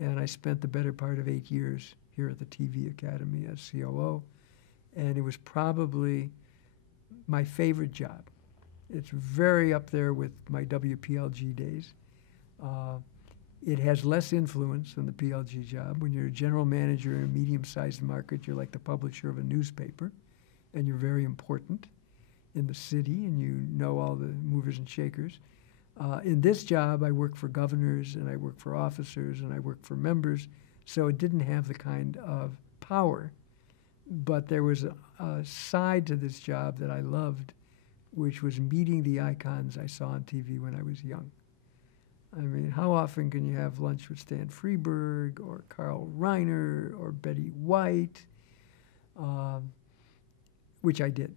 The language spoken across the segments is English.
and I spent the better part of 8 years here at the TV Academy as COO, and it was probably my favorite job. It's very up there with my WPLG days. It has less influence than the PLG job. When you're a general manager in a medium-sized market, you're like the publisher of a newspaper, and you're very important in the city, and you know all the movers and shakers. In this job, I work for governors, and I work for officers, and I work for members, so it didn't have the kind of power. But there was a side to this job that I loved, which was meeting the icons I saw on TV when I was young. I mean, how often can you have lunch with Stan Freberg or Carl Reiner or Betty White, which I did.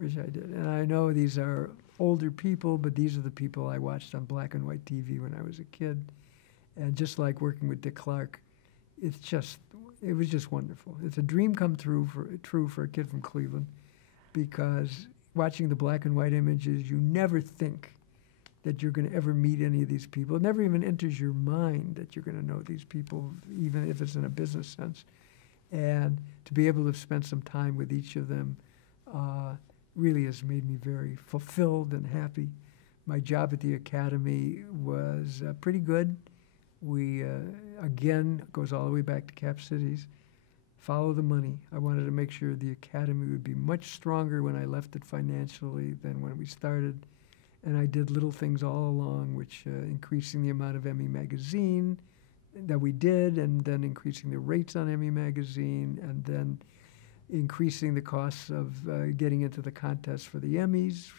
And I know these are older people, but these are the people I watched on black and white TV when I was a kid. And just like working with Dick Clark, it was just wonderful. It's a dream come true for a kid from Cleveland, because watching the black and white images, you never think that you're going to ever meet any of these people. It never even enters your mind that you're going to know these people, even if it's in a business sense. And to be able to spend some time with each of them really has made me very fulfilled and happy. My job at the Academy was pretty good. We, again, goes all the way back to Cap Cities. Follow the money. I wanted to make sure the Academy would be much stronger when I left it financially than when we started. And I did little things all along, which increasing the amount of Emmy Magazine that we did, and then increasing the rates on Emmy Magazine, and then increasing the costs of getting into the contest for the Emmys,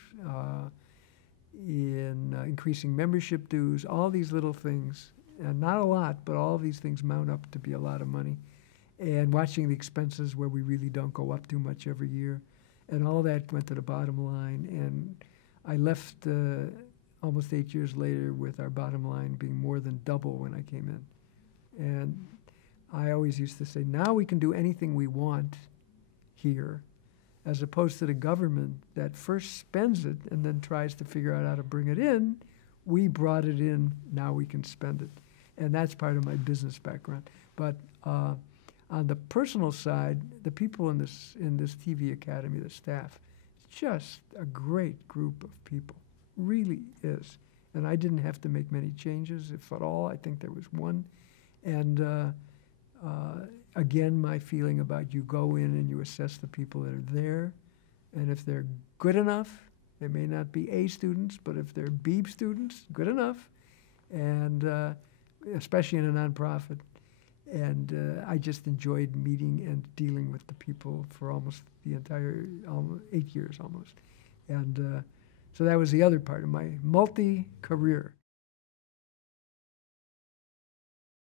increasing membership dues, all these little things. And not a lot, but all these things mount up to be a lot of money. And watching the expenses where we really don't go up too much every year. And all that went to the bottom line. And I left almost 8 years later with our bottom line being more than double when I came in. And I always used to say, now we can do anything we want here, as opposed to the government that first spends it and then tries to figure out how to bring it in. We brought it in, now we can spend it. And that's part of my business background. But on the personal side, the people in this TV Academy, the staff, it's just a great group of people, really is. And I didn't have to make many changes, if at all. I think there was one. And again, my feeling about you go in and you assess the people that are there, and if they're good enough, they may not be A students, but if they're B students, good enough, and especially in a nonprofit. And I just enjoyed meeting and dealing with the people for almost the entire 8 years almost. And so that was the other part of my multi-career.